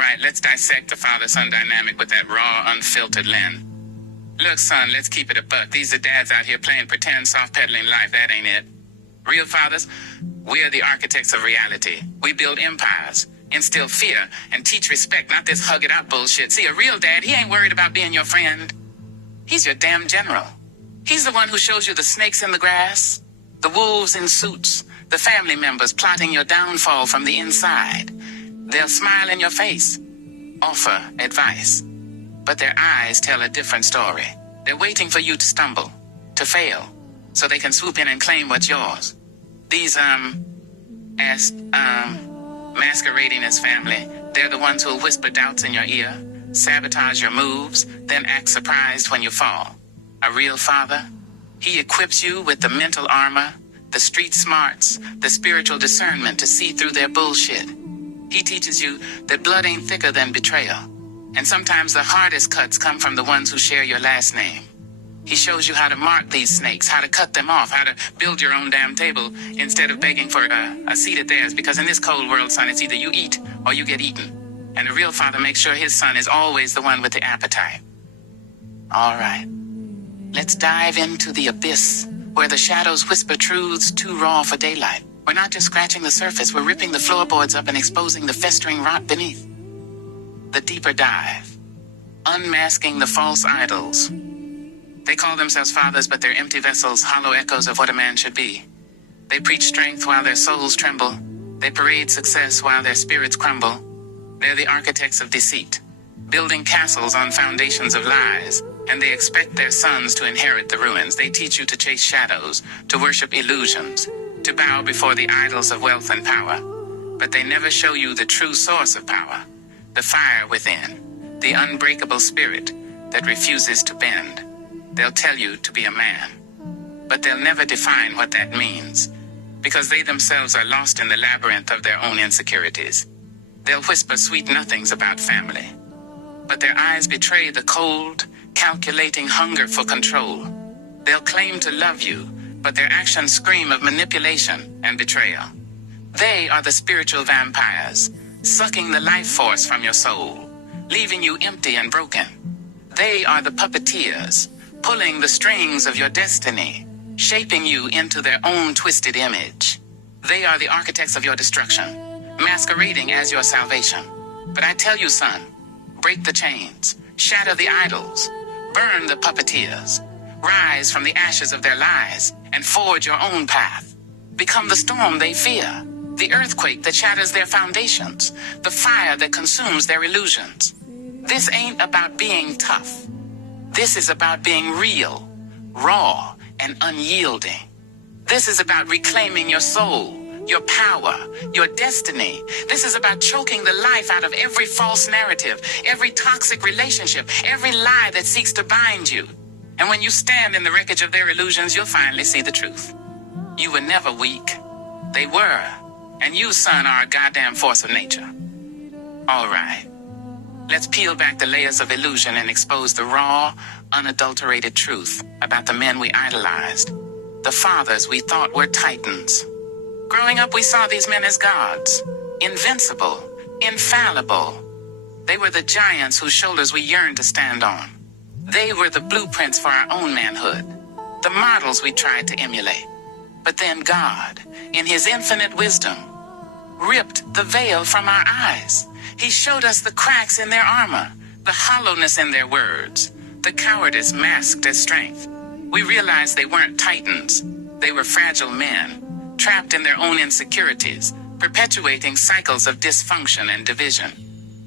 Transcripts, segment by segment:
right, let's dissect the father-son dynamic with that raw, unfiltered lens. Look, son, let's keep it a buck. These are dads out here playing pretend, soft-pedaling life. That ain't it. Real fathers, we are the architects of reality. We build empires, instill fear, and teach respect, not this hug-it-out bullshit. See, a real dad, he ain't worried about being your friend. He's your damn general. He's the one who shows you the snakes in the grass, the wolves in suits, the family members plotting your downfall from the inside. They'll smile in your face, offer advice, but their eyes tell a different story. They're waiting for you to stumble, to fail, so they can swoop in and claim what's yours. These, masquerading as family, they're the ones who'll whisper doubts in your ear, sabotage your moves, then act surprised when you fall. A real father, he equips you with the mental armor, the street smarts, the spiritual discernment to see through their bullshit. He teaches you that blood ain't thicker than betrayal. And sometimes the hardest cuts come from the ones who share your last name. He shows you how to mark these snakes, how to cut them off, how to build your own damn table instead of begging for a seat at theirs. Because in this cold world, son, it's either you eat or you get eaten. And a real father makes sure his son is always the one with the appetite. All right. Let's dive into the abyss, where the shadows whisper truths too raw for daylight. We're not just scratching the surface, we're ripping the floorboards up and exposing the festering rot beneath. The deeper dive, unmasking the false idols. They call themselves fathers, but they're empty vessels, hollow echoes of what a man should be. They preach strength while their souls tremble. They parade success while their spirits crumble. They're the architects of deceit, building castles on foundations of lies, and they expect their sons to inherit the ruins. They teach you to chase shadows, to worship illusions, to bow before the idols of wealth and power. But they never show you the true source of power, the fire within, the unbreakable spirit that refuses to bend. They'll tell you to be a man, but they'll never define what that means, because they themselves are lost in the labyrinth of their own insecurities. They'll whisper sweet nothings about family, but their eyes betray the cold, calculating hunger for control. They'll claim to love you, but their actions scream of manipulation and betrayal. They are the spiritual vampires, sucking the life force from your soul, leaving you empty and broken. They are the puppeteers, pulling the strings of your destiny, shaping you into their own twisted image. They are the architects of your destruction, masquerading as your salvation. But I tell you, son, break the chains, shatter the idols, burn the puppeteers, rise from the ashes of their lies, and forge your own path. Become the storm they fear, the earthquake that shatters their foundations, the fire that consumes their illusions. This ain't about being tough. This is about being real, raw, and unyielding. This is about reclaiming your soul, your power, your destiny. This is about choking the life out of every false narrative, every toxic relationship, every lie that seeks to bind you. And when you stand in the wreckage of their illusions, you'll finally see the truth. You were never weak. They were. And you, son, are a goddamn force of nature. All right. Let's peel back the layers of illusion and expose the raw, unadulterated truth about the men we idolized, the fathers we thought were titans. Growing up, we saw these men as gods, invincible, infallible. They were the giants whose shoulders we yearned to stand on. They were the blueprints for our own manhood, the models we tried to emulate. But then God, in his infinite wisdom, ripped the veil from our eyes. He showed us the cracks in their armor, the hollowness in their words, the cowardice masked as strength. We realized they weren't titans. They were fragile men, trapped in their own insecurities, perpetuating cycles of dysfunction and division.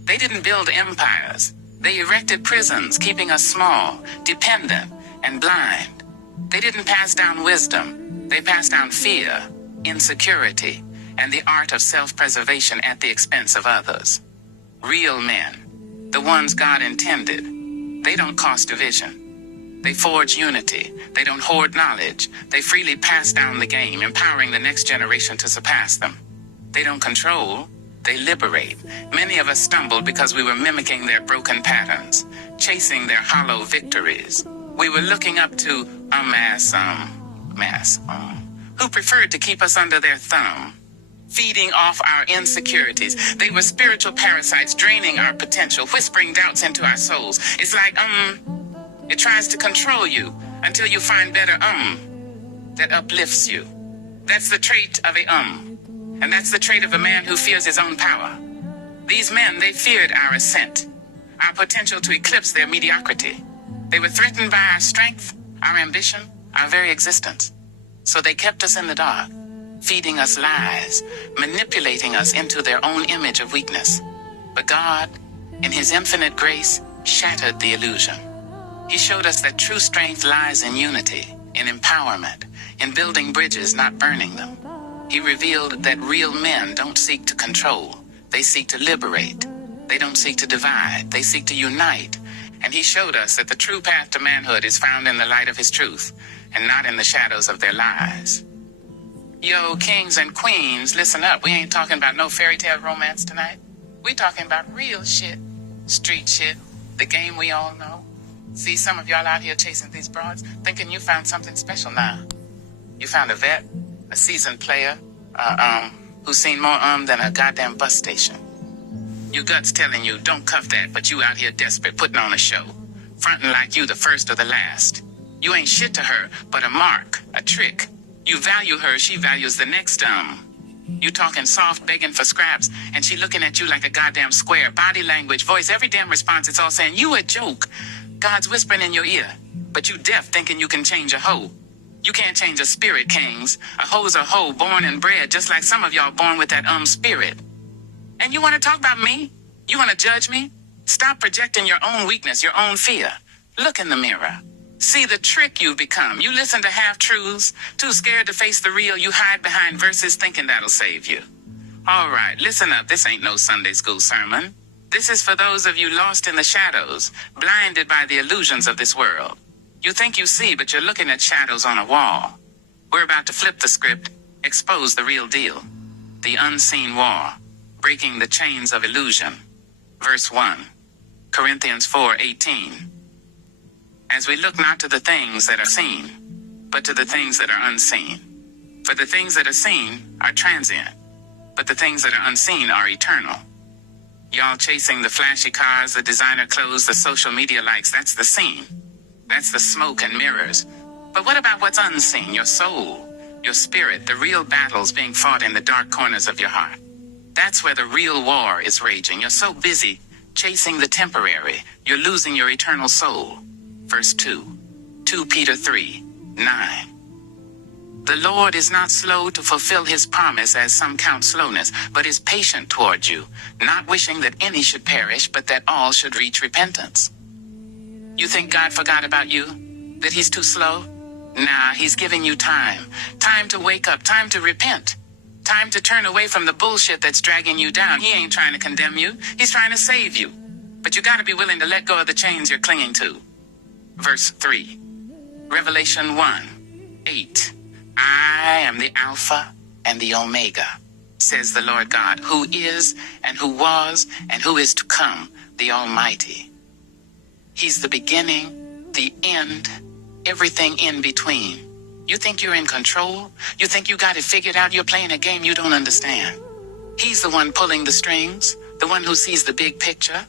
They didn't build empires. They erected prisons, keeping us small, dependent, and blind. They didn't pass down wisdom. They passed down fear, insecurity, and the art of self-preservation at the expense of others. Real men, the ones God intended, they don't cause division. They forge unity. They don't hoard knowledge. They freely pass down the game, empowering the next generation to surpass them. They don't control. They liberate. Many of us stumbled because we were mimicking their broken patterns, chasing their hollow victories. We were looking up to a mass, who preferred to keep us under their thumb. feeding off our insecurities. They were spiritual parasites draining our potential, whispering doubts into our souls. It's like, it tries to control you until you find better, that uplifts you. That's the trait of a, and that's the trait of a man who fears his own power. These men, they feared our ascent, our potential to eclipse their mediocrity. They were threatened by our strength, our ambition, our very existence. So they kept us in the dark, feeding us lies, manipulating us into their own image of weakness. But God, in his infinite grace, shattered the illusion. He showed us that true strength lies in unity, in empowerment, in building bridges, not burning them. He revealed that real men don't seek to control. They seek to liberate. They don't seek to divide. They seek to unite. And he showed us that the true path to manhood is found in the light of his truth and not in the shadows of their lies. Yo, kings and queens, listen up. We ain't talking about no fairy tale romance tonight. We talking about real shit, street shit, the game we all know. See some of y'all out here chasing these broads, thinking you found something special now. You found a vet, a seasoned player, who's seen more than a goddamn bus station. Your gut's telling you, don't cuff that, but you out here desperate, putting on a show, fronting like you the first or the last. You ain't shit to her, but a mark, a trick. You value her, she values the next, You talking soft, begging for scraps, and she looking at you like a goddamn square. Body language, voice, every damn response, it's all saying, you a joke. God's whispering in your ear, but you deaf thinking you can change a hoe. You can't change a spirit, kings. A hoe's a hoe, born and bred, just like some of y'all born with that spirit. And you want to talk about me? You want to judge me? Stop projecting your own weakness, your own fear. Look in the mirror. See the trick you've become. You listen to half-truths, too scared to face the real. You hide behind verses thinking that'll save you. All right, listen up. This ain't no Sunday school sermon. This is for those of you lost in the shadows, blinded by the illusions of this world. You think you see, but you're looking at shadows on a wall. We're about to flip the script, expose the real deal. The unseen war, breaking the chains of illusion. Verse 1, Corinthians 4:18. As we look not to the things that are seen, but to the things that are unseen. For the things that are seen are transient, but the things that are unseen are eternal. Y'all chasing the flashy cars, the designer clothes, the social media likes, that's the scene. That's the smoke and mirrors. But what about what's unseen? Your soul, your spirit, the real battles being fought in the dark corners of your heart. That's where the real war is raging. You're so busy chasing the temporary, you're losing your eternal soul. Verse 2, 2 Peter 3:9. The Lord is not slow to fulfill his promise, as some count slowness, but is patient toward you, not wishing that any should perish, but that all should reach repentance. You think God forgot about you? That he's too slow? Nah, he's giving you time. Time to wake up, time to repent. Time to turn away from the bullshit that's dragging you down. He ain't trying to condemn you. He's trying to save you. But you gotta be willing to let go of the chains you're clinging to. Verse 3, Revelation 1:8. I am the Alpha and the Omega, says the Lord God, who is and who was and who is to come, the Almighty. He's the beginning, the end, everything in between. You think you're in control? You think you got it figured out? You're playing a game you don't understand. He's the one pulling the strings, the one who sees the big picture.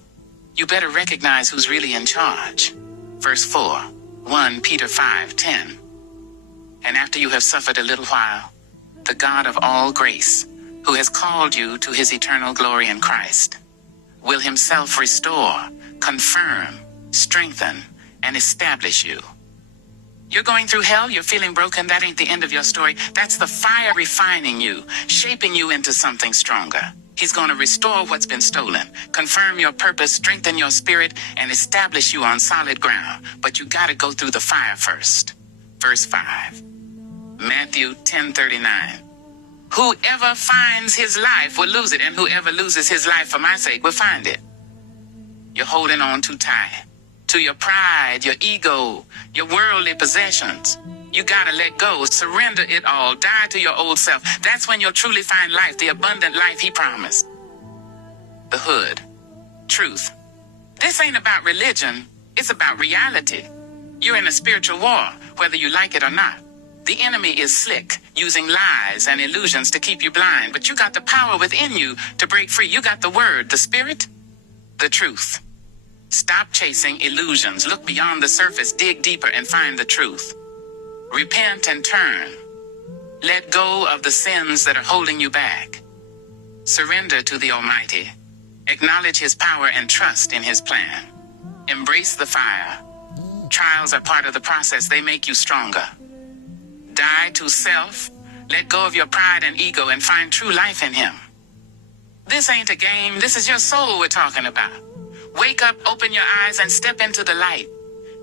You better recognize who's really in charge. Verse 4, 1 Peter 5:10. And after you have suffered a little while, the God of all grace, who has called you to his eternal glory in Christ, will himself restore, confirm, strengthen, and establish you. You're going through hell, you're feeling broken, that ain't the end of your story. That's the fire refining you, shaping you into something stronger. He's going to restore what's been stolen, confirm your purpose, strengthen your spirit, and establish you on solid ground. But you got to go through the fire first. Verse 5, Matthew 10:39. Whoever finds his life will lose it, and whoever loses his life for my sake will find it. You're holding on too tight to your pride, your ego, your worldly possessions. You gotta let go, surrender it all, die to your old self. That's when you'll truly find life, the abundant life he promised. The hood, truth. This ain't about religion, it's about reality. You're in a spiritual war, whether you like it or not. The enemy is slick, using lies and illusions to keep you blind, but you got the power within you to break free. You got the word, the spirit, the truth. Stop chasing illusions. Look beyond the surface, dig deeper, and find the truth. Repent and turn. Let go of the sins that are holding you back. Surrender to the Almighty. Acknowledge His power and trust in His plan. Embrace the fire. Trials are part of the process. They make you stronger. Die to self. Let go of your pride and ego and find true life in Him. This ain't a game. This is your soul we're talking about. Wake up, open your eyes, and step into the light.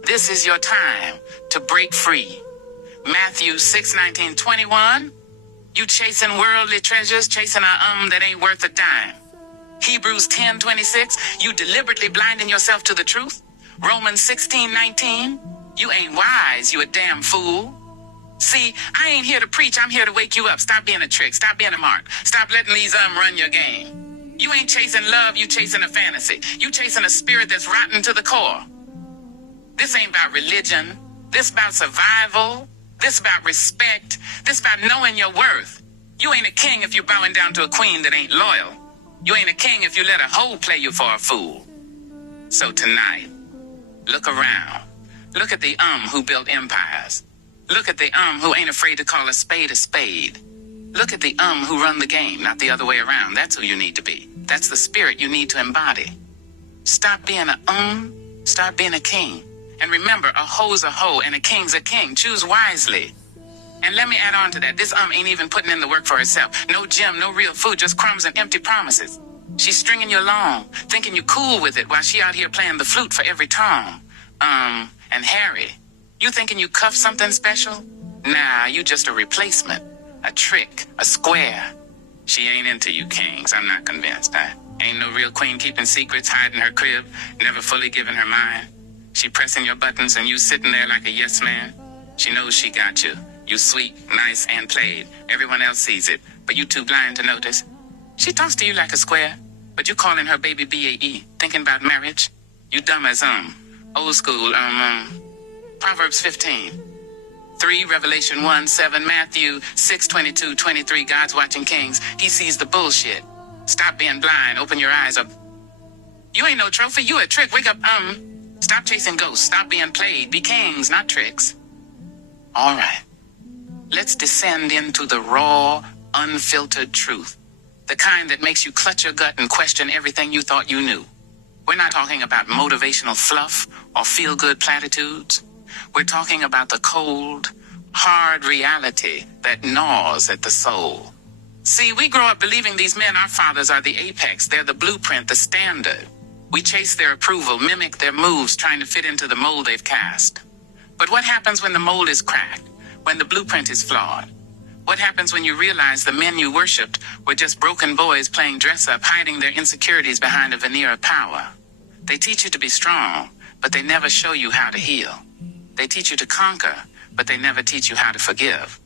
This is your time to break free. Matthew 6:19-21. You chasing worldly treasures, chasing a that ain't worth a dime. Hebrews 10:26. You deliberately blinding yourself to the truth. Romans 16:19. You ain't wise, you a damn fool. See, I ain't here to preach, I'm here to wake you up. Stop being a trick, stop being a mark. Stop letting these run your game. You ain't chasing love, you chasing a fantasy. You chasing a spirit that's rotten to the core. This ain't about religion. This about survival. This about respect. This about knowing your worth. You ain't a king if you're bowing down to a queen that ain't loyal. You ain't a king if you let a hoe play you for a fool. So tonight, look around. Look at the who built empires. Look at the who ain't afraid to call a spade a spade. Look at the who run the game, not the other way around. That's who you need to be. That's the spirit you need to embody. Stop being a start being a king. And remember, a hoe's a hoe and a king's a king. Choose wisely. And let me add on to that. This ain't even putting in the work for herself. No gym, no real food, just crumbs and empty promises. She's stringing you along, thinking you cool with it while she out here playing the flute for every Tom. And Harry, you thinking you cuff something special? Nah, you just a replacement, a trick, a square. She ain't into you kings, I'm not convinced. Ain't no real queen keeping secrets, hiding her crib, never fully giving her mind. She pressing your buttons and you sitting there like a yes man. She knows she got you. You sweet, nice, and played. Everyone else sees it, but you too blind to notice. She talks to you like a square, but you calling her baby B-A-E, thinking about marriage. You dumb as old school, Proverbs 15. 3, Revelation 1:7, Matthew 6:22-23, God's watching kings. He sees the bullshit. Stop being blind, open your eyes up. You ain't no trophy, you a trick, wake up, Stop chasing ghosts, stop being played, be kings, not tricks. All right, let's descend into the raw, unfiltered truth. The kind that makes you clutch your gut and question everything you thought you knew. We're not talking about motivational fluff or feel-good platitudes. We're talking about the cold, hard reality that gnaws at the soul. See, we grow up believing these men, our fathers, are the apex. They're the blueprint, the standard. We chase their approval, mimic their moves, trying to fit into the mold they've cast. But what happens when the mold is cracked, when the blueprint is flawed? What happens when you realize the men you worshipped were just broken boys playing dress-up, hiding their insecurities behind a veneer of power? They teach you to be strong, but they never show you how to heal. They teach you to conquer, but they never teach you how to forgive.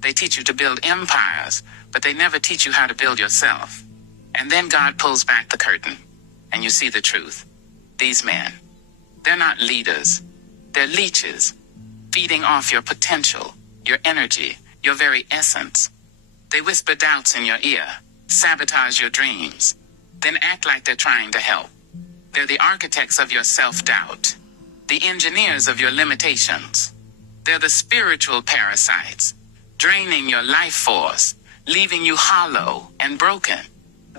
They teach you to build empires, but they never teach you how to build yourself. And then God pulls back the curtain, and you see the truth. These men, they're not leaders. They're leeches, feeding off your potential, your energy, your very essence. They whisper doubts in your ear, sabotage your dreams, then act like they're trying to help. They're the architects of your self-doubt, the engineers of your limitations. They're the spiritual parasites, draining your life force, leaving you hollow and broken.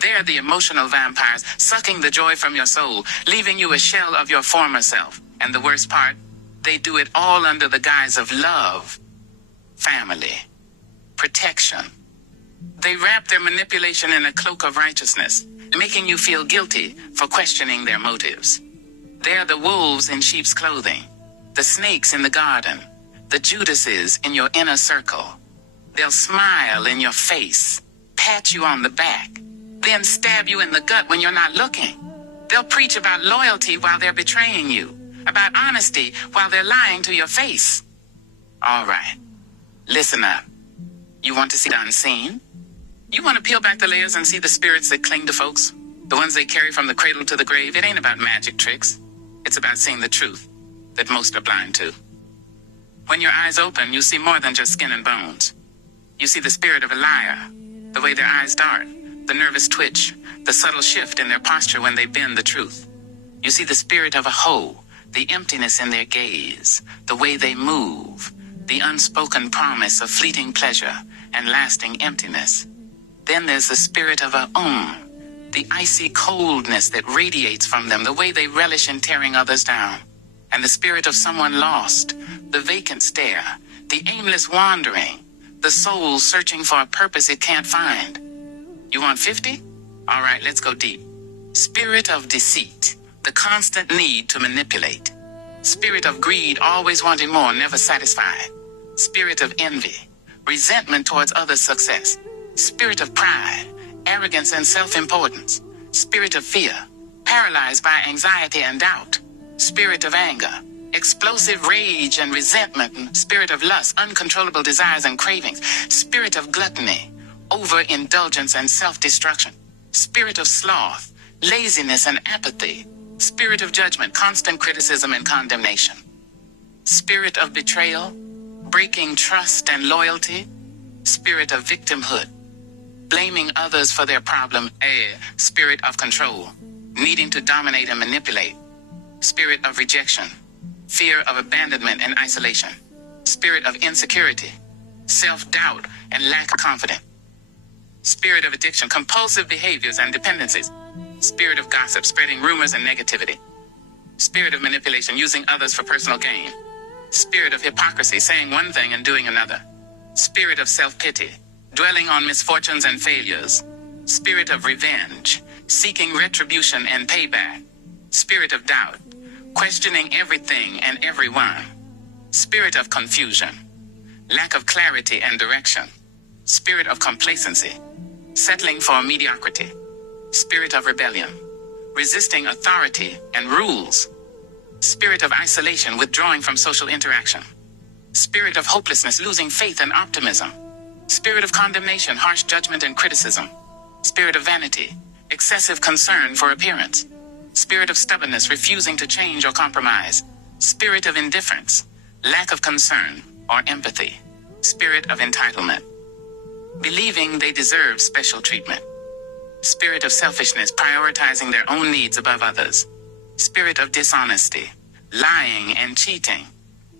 They're the emotional vampires, sucking the joy from your soul, leaving you a shell of your former self. And the worst part, they do it all under the guise of love, family, protection. They wrap their manipulation in a cloak of righteousness, making you feel guilty for questioning their motives. They're the wolves in sheep's clothing, the snakes in the garden, the Judases in your inner circle. They'll smile in your face, pat you on the back, then stab you in the gut when you're not looking. They'll preach about loyalty while they're betraying you, about honesty while they're lying to your face. All right, listen up. You want to see the unseen? You want to peel back the layers and see the spirits that cling to folks? The ones they carry from the cradle to the grave? It ain't about magic tricks. It's about seeing the truth that most are blind to. When your eyes open, you see more than just skin and bones. You see the spirit of a liar, the way their eyes dart, the nervous twitch, the subtle shift in their posture when they bend the truth. You see the spirit of a hoe, the emptiness in their gaze, the way they move, the unspoken promise of fleeting pleasure and lasting emptiness. Then there's the spirit of a the icy coldness that radiates from them, the way they relish in tearing others down. And the spirit of someone lost, the vacant stare, the aimless wandering, the soul searching for a purpose it can't find. You want 50? All right, let's go deep. Spirit of deceit, the constant need to manipulate. Spirit of greed, always wanting more, never satisfied. Spirit of envy, resentment towards others' success. Spirit of pride, arrogance and self-importance. Spirit of fear, paralyzed by anxiety and doubt. Spirit of anger, explosive rage and resentment. Spirit of lust, uncontrollable desires and cravings. Spirit of gluttony, overindulgence and self-destruction. Spirit of sloth, laziness and apathy. Spirit of judgment, constant criticism and condemnation. Spirit of betrayal, breaking trust and loyalty. Spirit of victimhood, blaming others for their problem. Spirit of control, needing to dominate and manipulate. Spirit of rejection, fear of abandonment and isolation. Spirit of insecurity, self-doubt and lack of confidence. Spirit of addiction, compulsive behaviors and dependencies. Spirit of gossip, spreading rumors and negativity. Spirit of manipulation, using others for personal gain. Spirit of hypocrisy, saying one thing and doing another. Spirit of self-pity, dwelling on misfortunes and failures. Spirit of revenge, seeking retribution and payback. Spirit of doubt, questioning everything and everyone. Spirit of confusion, lack of clarity and direction. Spirit of complacency, settling for mediocrity. Spirit of rebellion, resisting authority and rules. Spirit of isolation, withdrawing from social interaction. Spirit of hopelessness, losing faith and optimism. Spirit of condemnation, harsh judgment and criticism. Spirit of vanity, excessive concern for appearance. Spirit of stubbornness, refusing to change or compromise. Spirit of indifference, lack of concern or empathy. Spirit of entitlement, believing they deserve special treatment. Spirit of selfishness, prioritizing their own needs above others. Spirit of dishonesty, lying and cheating.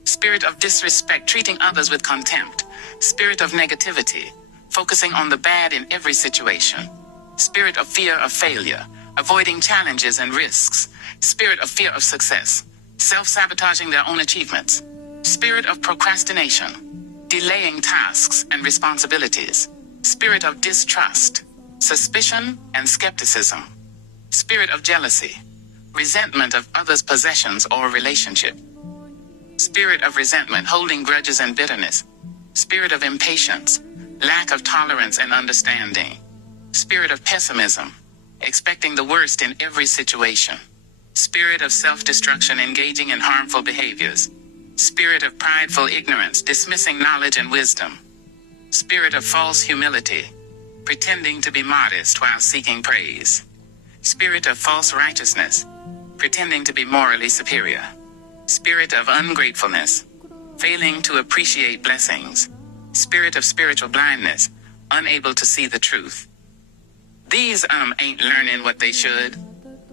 Spirit of disrespect, treating others with contempt. Spirit of negativity, focusing on the bad in every situation. Spirit of fear of failure, avoiding challenges and risks. Spirit of fear of success, self-sabotaging their own achievements. Spirit of procrastination, delaying tasks and responsibilities. Spirit of distrust, suspicion and skepticism. Spirit of jealousy, resentment of others' possessions or relationship. Spirit of resentment, holding grudges and bitterness. Spirit of impatience, lack of tolerance and understanding. Spirit of pessimism, expecting the worst in every situation. Spirit of self-destruction, engaging in harmful behaviors. Spirit of prideful ignorance, dismissing knowledge and wisdom. Spirit of false humility, pretending to be modest while seeking praise. Spirit of false righteousness, pretending to be morally superior. Spirit of ungratefulness, failing to appreciate blessings. Spirit of spiritual blindness, unable to see the truth. These ain't learning what they should.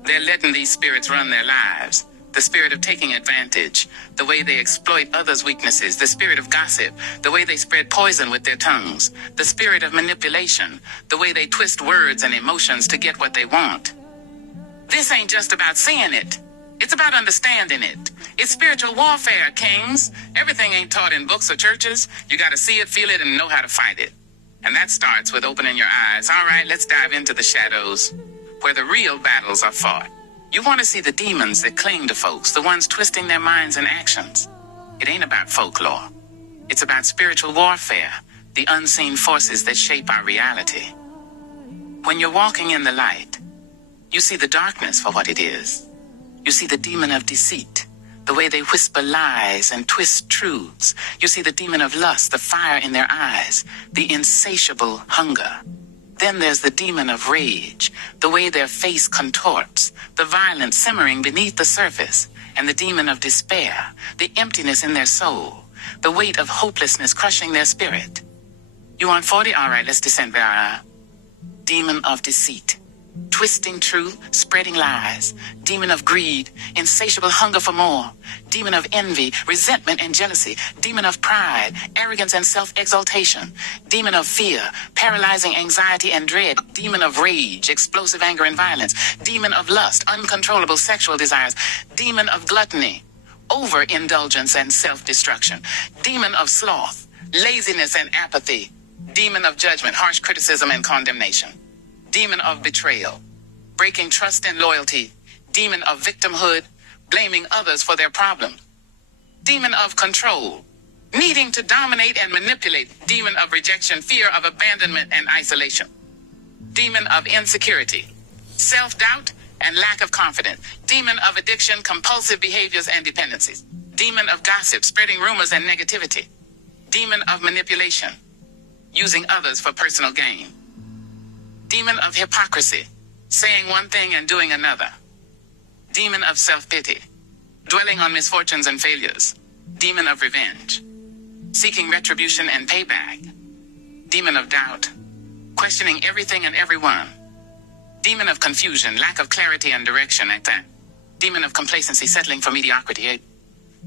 They're letting these spirits run their lives. The spirit of taking advantage, the way they exploit others' weaknesses. The spirit of gossip, the way they spread poison with their tongues. The spirit of manipulation, the way they twist words and emotions to get what they want. This ain't just about seeing it. It's about understanding it. It's spiritual warfare, kings. Everything ain't taught in books or churches. You gotta see it, feel it, and know how to fight it. And that starts with opening your eyes. All right, let's dive into the shadows, where the real battles are fought. You want to see the demons that cling to folks, the ones twisting their minds and actions. It ain't about folklore. It's about spiritual warfare, the unseen forces that shape our reality. When you're walking in the light, you see the darkness for what it is. You see the demon of deceit, the way they whisper lies and twist truths. You see the demon of lust, the fire in their eyes, the insatiable hunger. Then there's the demon of rage, the way their face contorts, the violence simmering beneath the surface, and the demon of despair, the emptiness in their soul, the weight of hopelessness crushing their spirit. You on 40? All right, let's descend. Demon of deceit, twisting truth, spreading lies. Demon of greed, insatiable hunger for more. Demon of envy, resentment and jealousy. Demon of pride, arrogance and self-exaltation. Demon of fear, paralyzing anxiety and dread. Demon of rage, explosive anger and violence. Demon of lust, uncontrollable sexual desires. Demon of gluttony, overindulgence and self-destruction. Demon of sloth, laziness and apathy. Demon of judgment, harsh criticism and condemnation. Demon of betrayal, breaking trust and loyalty. Demon of victimhood, blaming others for their problems. Demon of control, needing to dominate and manipulate. Demon of rejection, fear of abandonment and isolation. Demon of insecurity, self-doubt and lack of confidence. Demon of addiction, compulsive behaviors and dependencies. Demon of gossip, spreading rumors and negativity. Demon of manipulation, using others for personal gain. Demon of hypocrisy, saying one thing and doing another. Demon of self-pity, dwelling on misfortunes and failures. Demon of revenge, seeking retribution and payback. Demon of doubt, questioning everything and everyone. Demon of confusion, lack of clarity and direction. Demon of complacency, settling for mediocrity.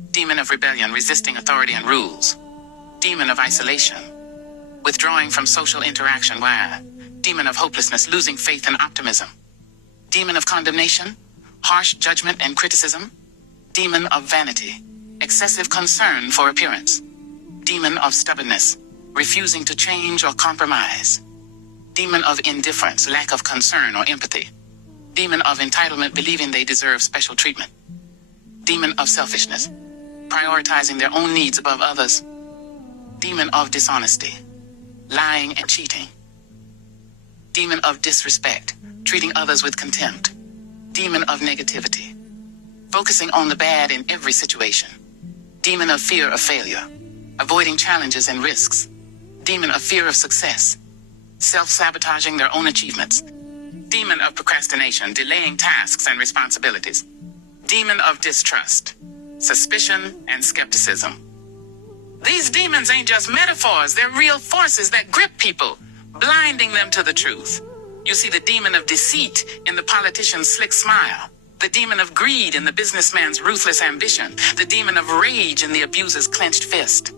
Demon of rebellion, resisting authority and rules. Demon of isolation, withdrawing from social interaction. Demon of hopelessness, losing faith and optimism. Demon of condemnation, harsh judgment and criticism. Demon of vanity, excessive concern for appearance. Demon of stubbornness, refusing to change or compromise. Demon of indifference, lack of concern or empathy. Demon of entitlement, believing they deserve special treatment. Demon of selfishness, prioritizing their own needs above others. Demon of dishonesty, lying and cheating. Demon of disrespect, treating others with contempt. Demon of negativity, focusing on the bad in every situation. Demon of fear of failure, avoiding challenges and risks. Demon of fear of success, self-sabotaging their own achievements. Demon of procrastination, delaying tasks and responsibilities. Demon of distrust, suspicion and skepticism. These demons ain't just metaphors, they're real forces that grip people, blinding them to the truth. You see the demon of deceit in the politician's slick smile, the demon of greed in the businessman's ruthless ambition, the demon of rage in the abuser's clenched fist.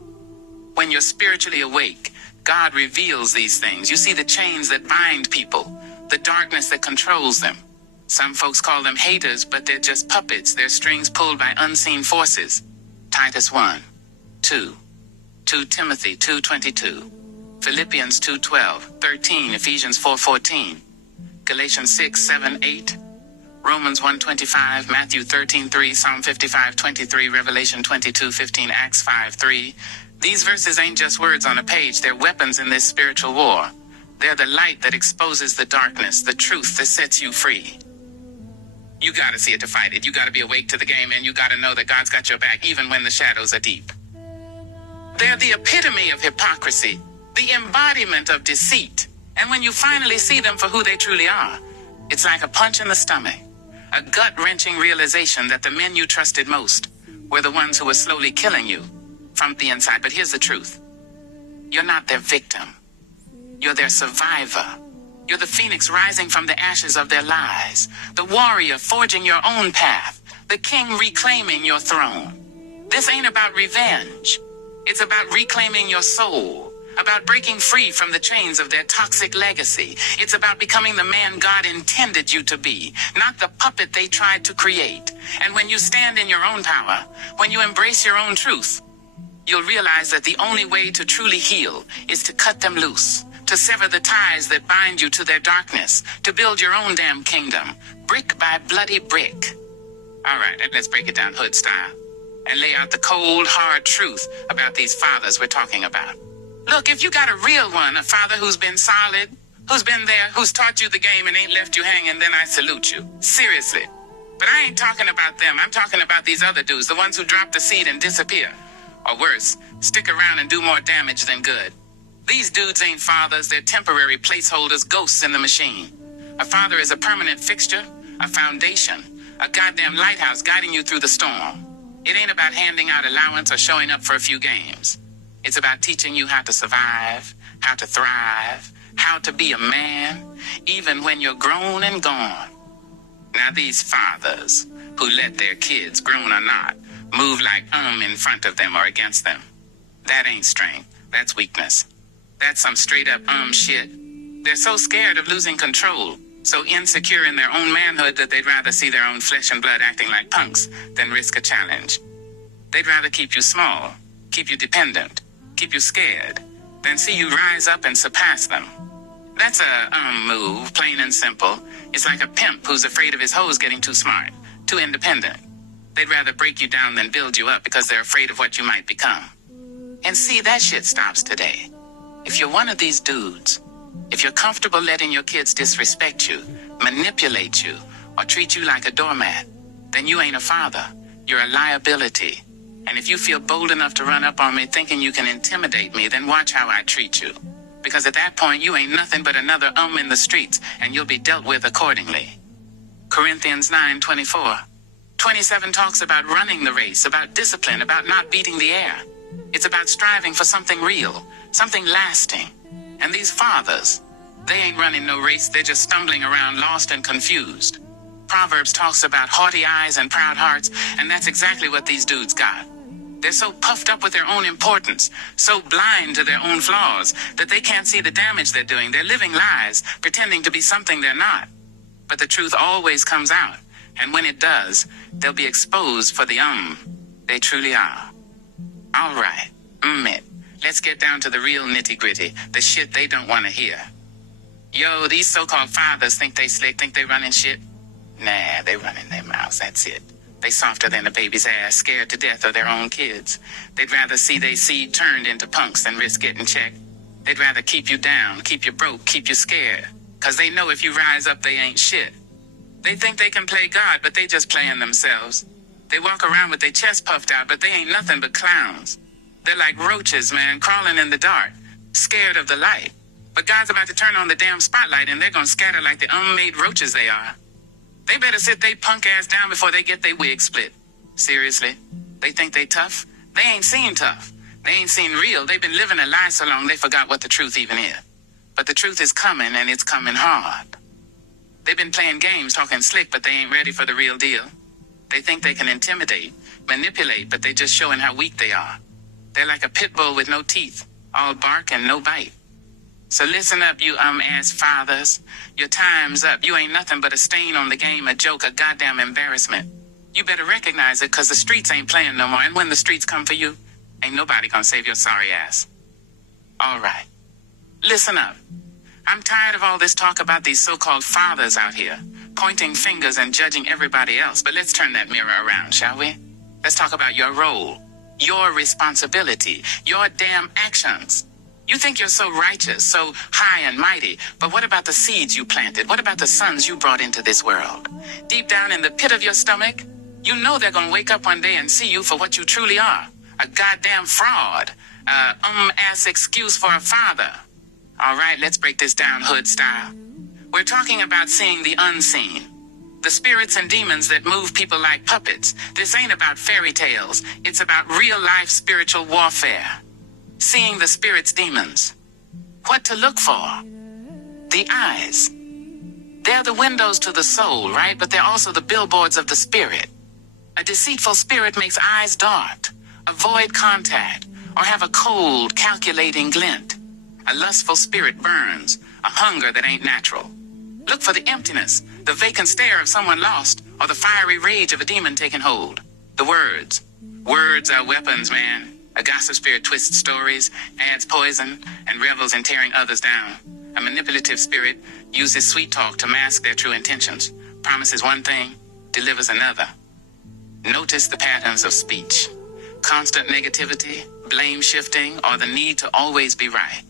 When you're spiritually awake, God reveals these things. You see the chains that bind people, the darkness that controls them. Some folks call them haters, but they're just puppets. They're strings pulled by unseen forces. Titus 1, 2 Timothy 2:22. Philippians 2:12, 13, Ephesians 4:14, Galatians 6:7-8, Romans 1:25, Matthew 13:3, Psalm 55:23, Revelation 22:15, Acts 5:3. These verses ain't just words on a page, they're weapons in this spiritual war. They're the light that exposes the darkness, the truth that sets you free. You gotta see it to fight it. You gotta be awake to the game, and you gotta know that God's got your back even when the shadows are deep. They're the epitome of hypocrisy, the embodiment of deceit. And when you finally see them for who they truly are, it's like a punch in the stomach, a gut-wrenching realization that the men you trusted most were the ones who were slowly killing you from the inside. But here's the truth. You're not their victim. You're their survivor. You're the phoenix rising from the ashes of their lies, the warrior forging your own path, the king reclaiming your throne. This ain't about revenge. It's about reclaiming your soul, about breaking free from the chains of their toxic legacy. It's about becoming the man God intended you to be, not the puppet they tried to create. And when you stand in your own power, when you embrace your own truth, you'll realize that the only way to truly heal is to cut them loose, to sever the ties that bind you to their darkness, to build your own damn kingdom, brick by bloody brick. All right, let's break it down hood style and lay out the cold, hard truth about these fathers we're talking about. Look, if you got a real one, a father who's been solid, who's been there, who's taught you the game and ain't left you hanging, then I salute you. Seriously. But I ain't talking about them. I'm talking about these other dudes, the ones who drop the seed and disappear. Or worse, stick around and do more damage than good. These dudes ain't fathers, they're temporary placeholders, ghosts in the machine. A father is a permanent fixture, a foundation, a goddamn lighthouse guiding you through the storm. It ain't about handing out allowance or showing up for a few games. It's about teaching you how to survive, how to thrive, how to be a man, even when you're grown and gone. Now these fathers who let their kids, grown or not, move like in front of them or against them, that ain't strength, that's weakness. That's some straight up shit. They're so scared of losing control, so insecure in their own manhood that they'd rather see their own flesh and blood acting like punks than risk a challenge. They'd rather keep you small, keep you dependent, keep you scared, than see you rise up and surpass them. That's a move, plain and simple. It's like a pimp who's afraid of his hoes getting too smart, too independent. They'd rather break you down than build you up because they're afraid of what you might become. And see, that shit stops today. If you're one of these dudes, if you're comfortable letting your kids disrespect you, manipulate you, or treat you like a doormat, then you ain't a father. You're a liability. And if you feel bold enough to run up on me thinking you can intimidate me, then watch how I treat you. Because at that point, you ain't nothing but another in the streets, and you'll be dealt with accordingly. Corinthians 9:24. 27 talks about running the race, about discipline, about not beating the air. It's about striving for something real, something lasting. And these fathers, they ain't running no race, they're just stumbling around lost and confused. Proverbs talks about haughty eyes and proud hearts, and that's exactly what these dudes got. They're so puffed up with their own importance, so blind to their own flaws, that they can't see the damage they're doing. They're living lies, pretending to be something they're not. But the truth always comes out, and when it does, they'll be exposed for the they truly are. All right, it. Let's get down to the real nitty-gritty, the shit they don't want to hear. Yo, these so-called fathers think they slick, think they running shit. Nah, they running their mouths, that's it. They softer than a baby's ass, scared to death of their own kids. They'd rather see their seed turned into punks than risk getting checked. They'd rather keep you down, keep you broke, keep you scared. Cause they know if you rise up, they ain't shit. They think they can play God, but they just playing themselves. They walk around with their chest puffed out, but they ain't nothing but clowns. They're like roaches, man, crawling in the dark, scared of the light. But God's about to turn on the damn spotlight, and they're gonna scatter like the unmade roaches they are. They better sit they punk ass down before they get their wig split. Seriously? They think they tough? They ain't seen tough. They ain't seen real. They've been living a lie so long they forgot what the truth even is. But the truth is coming, and it's coming hard. They've been playing games, talking slick, but they ain't ready for the real deal. They think they can intimidate, manipulate, but they just showing how weak they are. They're like a pit bull with no teeth, all bark and no bite. So listen up, you ass fathers. Your time's up. You ain't nothing but a stain on the game, a joke, a goddamn embarrassment. You better recognize it, cause the streets ain't playing no more, and when the streets come for you, ain't nobody gonna save your sorry ass. All right. Listen up. I'm tired of all this talk about these so-called fathers out here, pointing fingers and judging everybody else, but let's turn that mirror around, shall we? Let's talk about your role, your responsibility, your damn actions. You think you're so righteous, so high and mighty, but what about the seeds you planted? What about the sons you brought into this world? Deep down in the pit of your stomach, you know they're gonna wake up one day and see you for what you truly are. A goddamn fraud. Ass excuse for a father. All right, let's break this down hood style. We're talking about seeing the unseen. The spirits and demons that move people like puppets. This ain't about fairy tales. It's about real life spiritual warfare. Seeing the spirits, demons. What to look for? The eyes. They're the windows to the soul, right? But they're also the billboards of the spirit. A deceitful spirit makes eyes dart, avoid contact, or have a cold, calculating glint. A lustful spirit burns, a hunger that ain't natural. Look for the emptiness, the vacant stare of someone lost, or the fiery rage of a demon taking hold. The words. Words are weapons, man. A gossip spirit twists stories, adds poison, and revels in tearing others down. A manipulative spirit uses sweet talk to mask their true intentions, promises one thing, delivers another. Notice the patterns of speech. Constant negativity, blame shifting, or the need to always be right.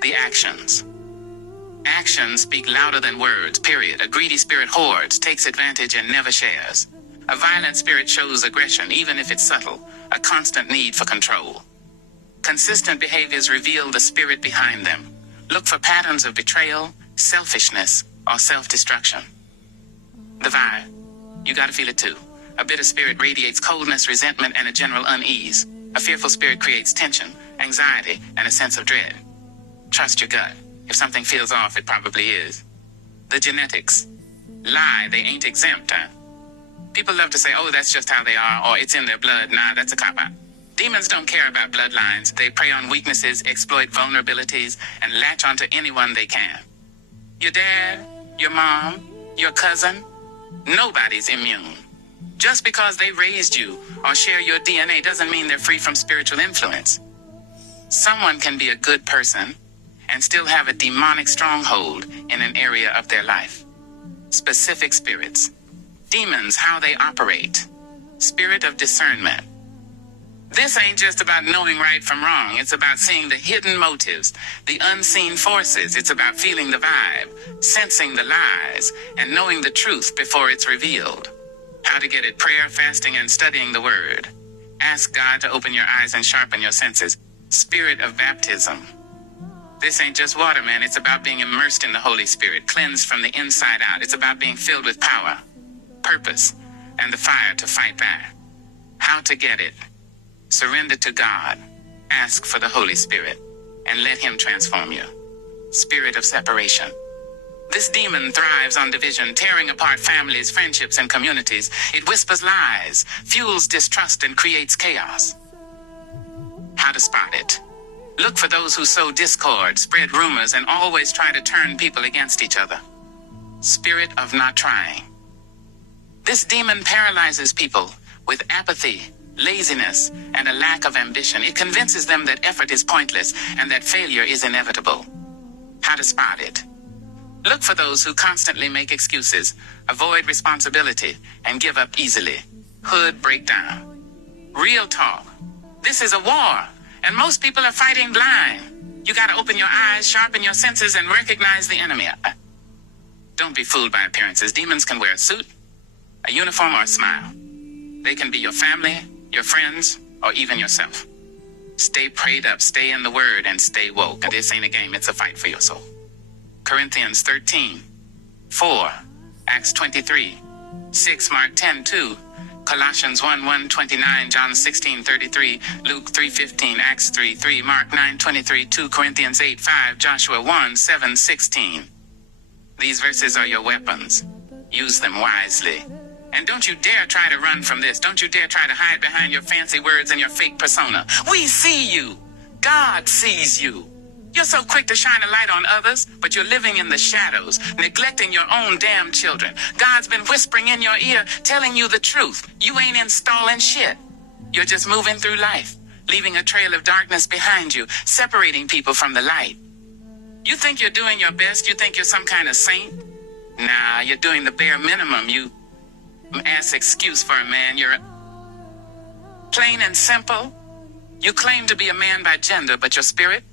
The actions. Actions speak louder than words, period. A greedy spirit hoards, takes advantage, and never shares. A violent spirit shows aggression, even if it's subtle, a constant need for control. Consistent behaviors reveal the spirit behind them. Look for patterns of betrayal, selfishness, or self-destruction. The vibe. You gotta feel it too. A bitter spirit radiates coldness, resentment, and a general unease. A fearful spirit creates tension, anxiety, and a sense of dread. Trust your gut. If something feels off, it probably is. The genetics. Lie, they ain't exempt, huh? People love to say, oh, that's just how they are, or it's in their blood. Nah, that's a cop-out. Demons don't care about bloodlines. They prey on weaknesses, exploit vulnerabilities, and latch onto anyone they can. Your dad, your mom, your cousin, nobody's immune. Just because they raised you or share your DNA doesn't mean they're free from spiritual influence. Someone can be a good person and still have a demonic stronghold in an area of their life. Specific spirits. Demons, how they operate. Spirit of discernment. This ain't just about knowing right from wrong. It's about seeing the hidden motives, the unseen forces. It's about feeling the vibe, sensing the lies, and knowing the truth before it's revealed. How to get it: prayer, fasting, and studying the word. Ask God to open your eyes and sharpen your senses. Spirit of baptism. This ain't just water, man. It's about being immersed in the Holy Spirit, cleansed from the inside out. It's about being filled with power, purpose, and the fire to fight back. How to get it: surrender to God, ask for the Holy Spirit, and let Him transform you. Spirit of separation. This demon thrives on division, tearing apart families, friendships, and communities. It whispers lies, fuels distrust, and creates chaos. How to spot it: look for those who sow discord, spread rumors, and always try to turn people against each other. Spirit of not trying. This demon paralyzes people with apathy, laziness, and a lack of ambition. It convinces them that effort is pointless and that failure is inevitable. How to spot it: look for those who constantly make excuses, avoid responsibility, and give up easily. Hood breakdown. Real talk. This is a war, and most people are fighting blind. You gotta open your eyes, sharpen your senses, and recognize the enemy. Don't be fooled by appearances. Demons can wear a suit, a uniform, or a smile. They can be your family, your friends, or even yourself. Stay prayed up, stay in the word, and stay woke. This ain't a game, it's a fight for your soul. Corinthians 13:4, Acts 23:6, Mark 10:2, Colossians 1:29, John 16:33, Luke 3:15, Acts 3:3, Mark 9:23, 2 Corinthians 8:5, Joshua 1:7-16. These verses are your weapons. Use them wisely. And don't you dare try to run from this. Don't you dare try to hide behind your fancy words and your fake persona. We see you. God sees you. You're so quick to shine a light on others, but you're living in the shadows, neglecting your own damn children. God's been whispering in your ear, telling you the truth. You ain't installing shit. You're just moving through life, leaving a trail of darkness behind you, separating people from the light. You think you're doing your best? You think you're some kind of saint? Nah, you're doing the bare minimum. You ass excuse for a man. You're plain and simple. You claim to be a man by gender, but your spirit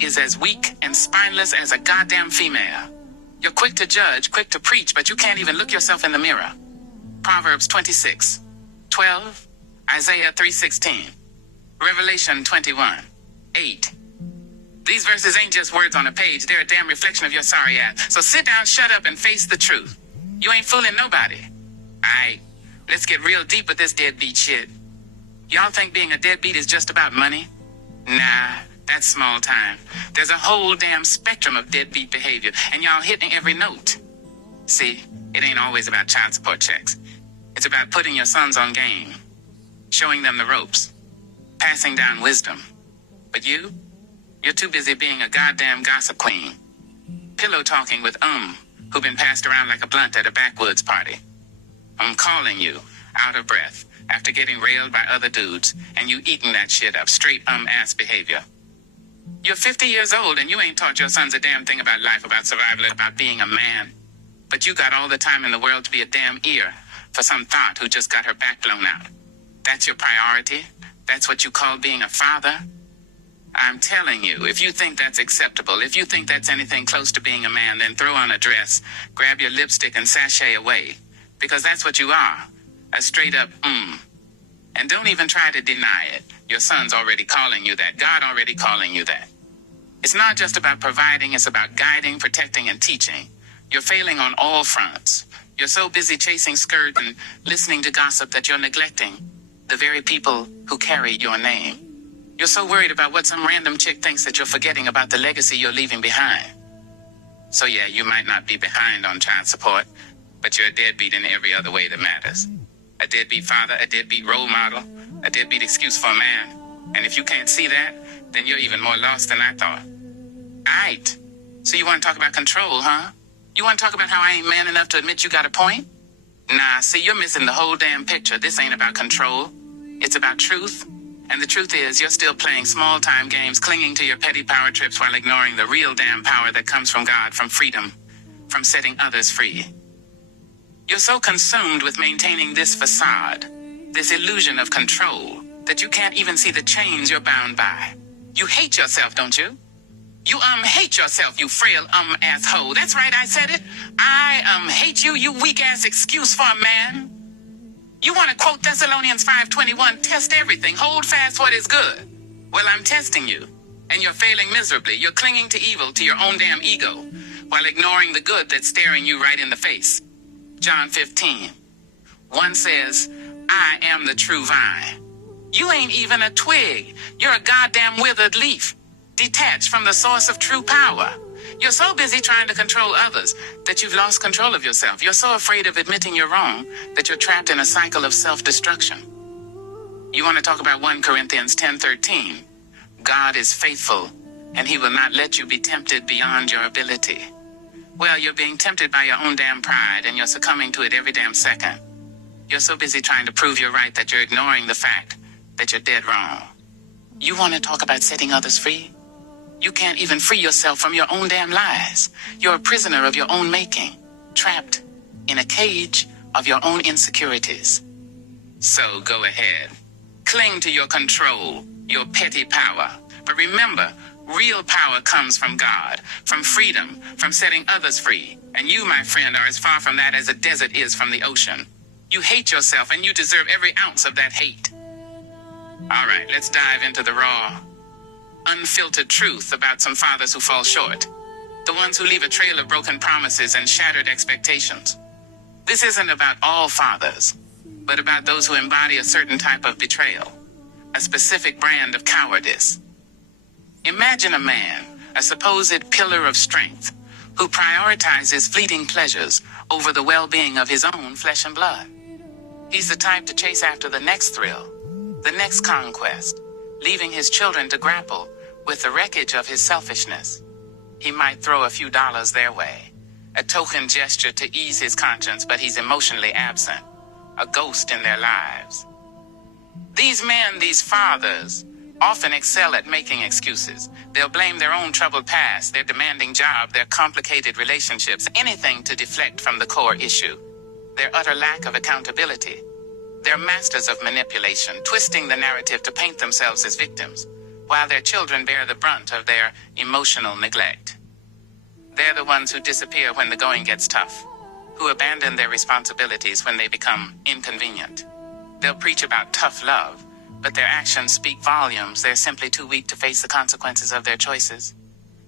is as weak and spineless as a goddamn female. You're quick to judge, quick to preach, but you can't even look yourself in the mirror. Proverbs 26:12, Isaiah 3:16, Revelation 21:8. These verses ain't just words on a page. They're a damn reflection of your sorry ass. So sit down, shut up, and face the truth. You ain't fooling nobody. Aight, let's get real deep with this deadbeat shit. Y'all think being a deadbeat is just about money? Nah, that's small time. There's a whole damn spectrum of deadbeat behavior, and y'all hitting every note. See, it ain't always about child support checks. It's about putting your sons on game, showing them the ropes, passing down wisdom. But you're too busy being a goddamn gossip queen, pillow talking with who've been passed around like a blunt at a backwoods party. I'm calling you, out of breath, after getting railed by other dudes, and you eating that shit up, straight ass behavior. You're 50 years old and you ain't taught your sons a damn thing about life, about survival, about being a man. But you got all the time in the world to be a damn ear for some thought who just got her back blown out. That's your priority? That's what you call being a father? I'm telling you, if you think that's acceptable, if you think that's anything close to being a man, then throw on a dress, grab your lipstick, and sashay away. Because that's what you are, a straight up And don't even try to deny it. Your son's already calling you that. God already calling you that. It's not just about providing, it's about guiding, protecting, and teaching. You're failing on all fronts. You're so busy chasing skirt and listening to gossip that you're neglecting the very people who carry your name. You're so worried about what some random chick thinks that you're forgetting about the legacy you're leaving behind. So yeah, you might not be behind on child support, but you're a deadbeat in every other way that matters. A deadbeat father, a deadbeat role model, a deadbeat excuse for a man. And if you can't see that, then you're even more lost than I thought. Aight. So you want to talk about control, huh? You want to talk about how I ain't man enough to admit you got a point? Nah, see, you're missing the whole damn picture. This ain't about control. It's about truth. And the truth is, you're still playing small-time games, clinging to your petty power trips while ignoring the real damn power that comes from God, from freedom, from setting others free. You're so consumed with maintaining this facade, this illusion of control, that you can't even see the chains you're bound by. You hate yourself, don't you? You hate yourself, you frail ass hoe. That's right, I said it. I hate you, you weak ass excuse for a man. You want to quote Thessalonians 5:21, test everything, hold fast what is good. Well, I'm testing you, and you're failing miserably. You're clinging to evil, to your own damn ego, while ignoring the good that's staring you right in the face. John 15:1 says, I am the true vine. You ain't even a twig. You're a goddamn withered leaf, detached from the source of true power. You're so busy trying to control others that you've lost control of yourself. You're so afraid of admitting you're wrong that you're trapped in a cycle of self-destruction. You want to talk about 1 Corinthians 10:13? God is faithful, and he will not let you be tempted beyond your ability. Well, you're being tempted by your own damn pride, and you're succumbing to it every damn second. You're so busy trying to prove you're right that you're ignoring the fact that you're dead wrong. You want to talk about setting others free? You can't even free yourself from your own damn lies. You're a prisoner of your own making, trapped in a cage of your own insecurities. So go ahead. Cling to your control, your petty power. But remember, real power comes from God, from freedom, from setting others free. And you, my friend, are as far from that as a desert is from the ocean. You hate yourself, and you deserve every ounce of that hate. All right, let's dive into the raw, unfiltered truth about some fathers who fall short. The ones who leave a trail of broken promises and shattered expectations. This isn't about all fathers, but about those who embody a certain type of betrayal, a specific brand of cowardice. Imagine a man, a supposed pillar of strength, who prioritizes fleeting pleasures over the well-being of his own flesh and blood. He's the type to chase after the next thrill, the next conquest, leaving his children to grapple with the wreckage of his selfishness. He might throw a few dollars their way, a token gesture to ease his conscience, but he's emotionally absent, a ghost in their lives. These men, these fathers, often excel at making excuses. They'll blame their own troubled past, their demanding job, their complicated relationships, anything to deflect from the core issue, their utter lack of accountability. They're masters of manipulation, twisting the narrative to paint themselves as victims, while their children bear the brunt of their emotional neglect. They're the ones who disappear when the going gets tough, who abandon their responsibilities when they become inconvenient. They'll preach about tough love, but their actions speak volumes. They're simply too weak to face the consequences of their choices.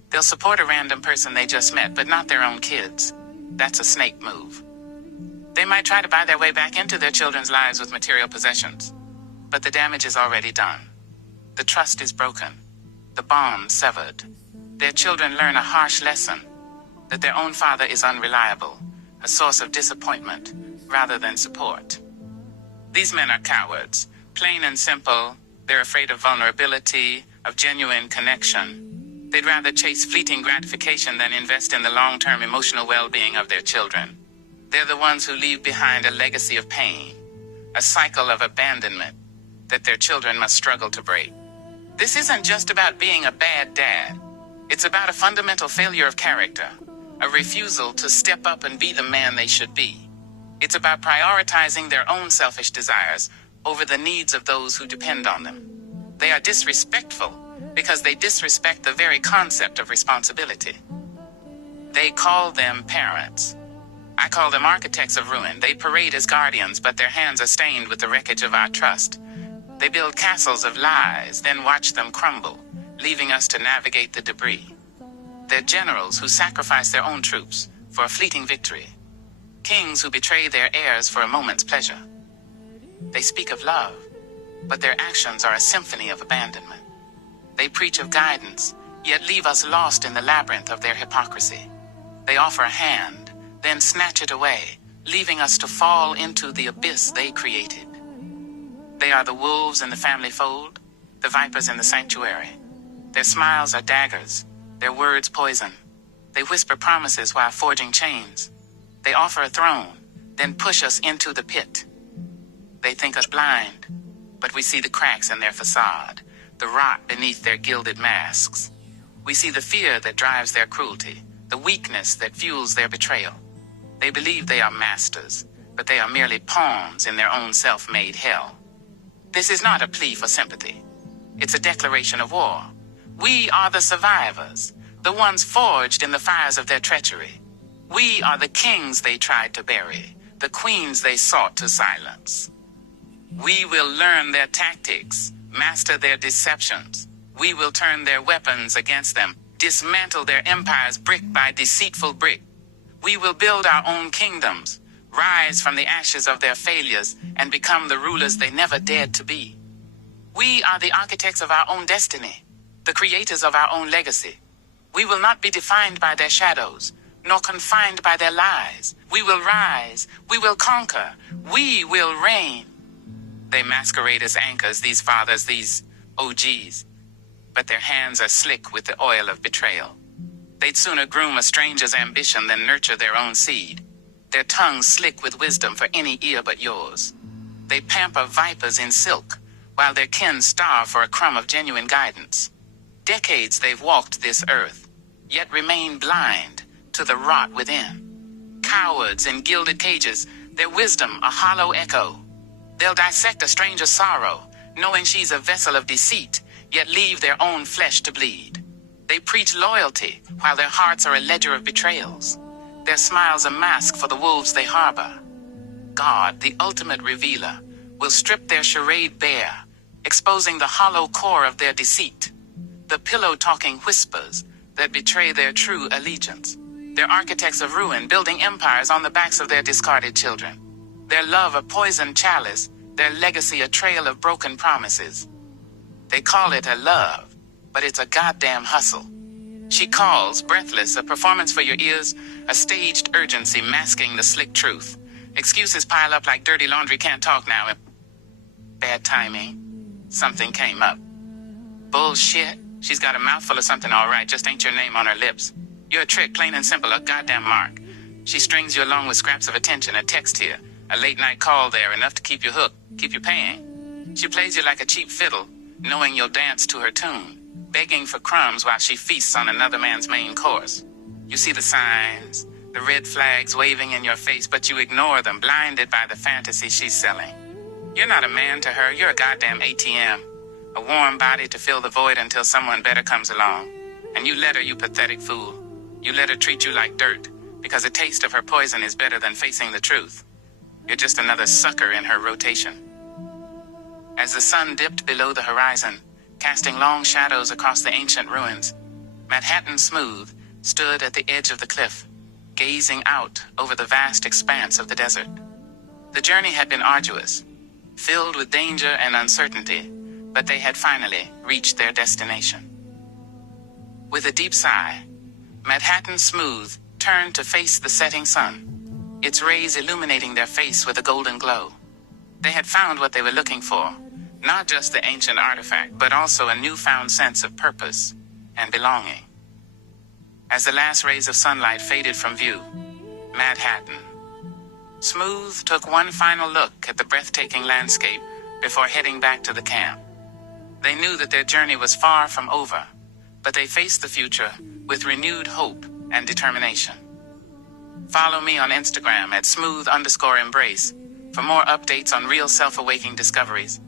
They'll support a random person they just met, but not their own kids. That's a snake move. They might try to buy their way back into their children's lives with material possessions, but the damage is already done. The trust is broken, the bond severed. Their children learn a harsh lesson, that their own father is unreliable, a source of disappointment rather than support. These men are cowards, plain and simple. They're afraid of vulnerability, of genuine connection. They'd rather chase fleeting gratification than invest in the long-term emotional well-being of their children. They're the ones who leave behind a legacy of pain, a cycle of abandonment that their children must struggle to break. This isn't just about being a bad dad. It's about a fundamental failure of character, a refusal to step up and be the man they should be. It's about prioritizing their own selfish desires over the needs of those who depend on them. They are disrespectful because they disrespect the very concept of responsibility. They call them parents. I call them architects of ruin. They parade as guardians, but their hands are stained with the wreckage of our trust. They build castles of lies, then watch them crumble, leaving us to navigate the debris. They're generals who sacrifice their own troops for a fleeting victory. kings who betray their heirs for a moment's pleasure. They speak of love, but their actions are a symphony of abandonment. They preach of guidance, yet leave us lost in the labyrinth of their hypocrisy. They offer a hand, then snatch it away, leaving us to fall into the abyss they created. They are the wolves in the family fold, the vipers in the sanctuary. Their smiles are daggers, their words poison. They whisper promises while forging chains. They offer a throne, then push us into the pit. They think us blind, but we see the cracks in their facade, the rot beneath their gilded masks. We see the fear that drives their cruelty, the weakness that fuels their betrayal. They believe they are masters, but they are merely pawns in their own self-made hell. This is not a plea for sympathy. It's a declaration of war. We are the survivors, the ones forged in the fires of their treachery. We are the kings they tried to bury, the queens they sought to silence. We will learn their tactics, master their deceptions. We will turn their weapons against them, dismantle their empires brick by deceitful brick. We will build our own kingdoms, rise from the ashes of their failures, and become the rulers they never dared to be. We are the architects of our own destiny, the creators of our own legacy. We will not be defined by their shadows, nor confined by their lies. We will rise, we will conquer, we will reign. They masquerade as anchors, these fathers, these OGs, but their hands are slick with the oil of betrayal. They'd sooner groom a stranger's ambition than nurture their own seed. Their tongues slick with wisdom for any ear but yours. They pamper vipers in silk, while their kin starve for a crumb of genuine guidance. Decades they've walked this earth, yet remain blind to the rot within. Cowards in gilded cages, their wisdom a hollow echo. They'll dissect a stranger's sorrow, knowing she's a vessel of deceit, yet leave their own flesh to bleed. They preach loyalty, while their hearts are a ledger of betrayals. Their smiles a mask for the wolves they harbor. God, the ultimate revealer, will strip their charade bare, exposing the hollow core of their deceit. The pillow-talking whispers that betray their true allegiance. They're architects of ruin, building empires on the backs of their discarded children. Their love a poisoned chalice, their legacy a trail of broken promises. They call it a love, but it's a goddamn hustle. She calls, breathless, a performance for your ears, a staged urgency masking the slick truth. Excuses pile up like dirty laundry, can't talk now. Bad timing. Something came up. Bullshit. She's got a mouthful of something all right, just ain't your name on her lips. You're a trick, plain and simple, a goddamn mark. She strings you along with scraps of attention, a text here, a late-night call there, enough to keep you hooked, keep you paying. She plays you like a cheap fiddle, knowing you'll dance to her tune, begging for crumbs while she feasts on another man's main course. You see the signs, the red flags waving in your face, but you ignore them, blinded by the fantasy she's selling. You're not a man to her, you're a goddamn ATM, a warm body to fill the void until someone better comes along. And you let her, you pathetic fool. You let her treat you like dirt, because a taste of her poison is better than facing the truth. You're just another sucker in her rotation. As the sun dipped below the horizon, casting long shadows across the ancient ruins, Madhatan Smooth stood at the edge of the cliff, gazing out over the vast expanse of the desert. The journey had been arduous, filled with danger and uncertainty, but they had finally reached their destination. With a deep sigh, Madhatan Smooth turned to face the setting sun, its rays illuminating their face with a golden glow. They had found what they were looking for, not just the ancient artifact, but also a newfound sense of purpose and belonging. As the last rays of sunlight faded from view, Madhatan Smooth took one final look at the breathtaking landscape before heading back to the camp. They knew that their journey was far from over, but they faced the future with renewed hope and determination. Follow me on Instagram at smooth_embrace for more updates on real self-awakening discoveries.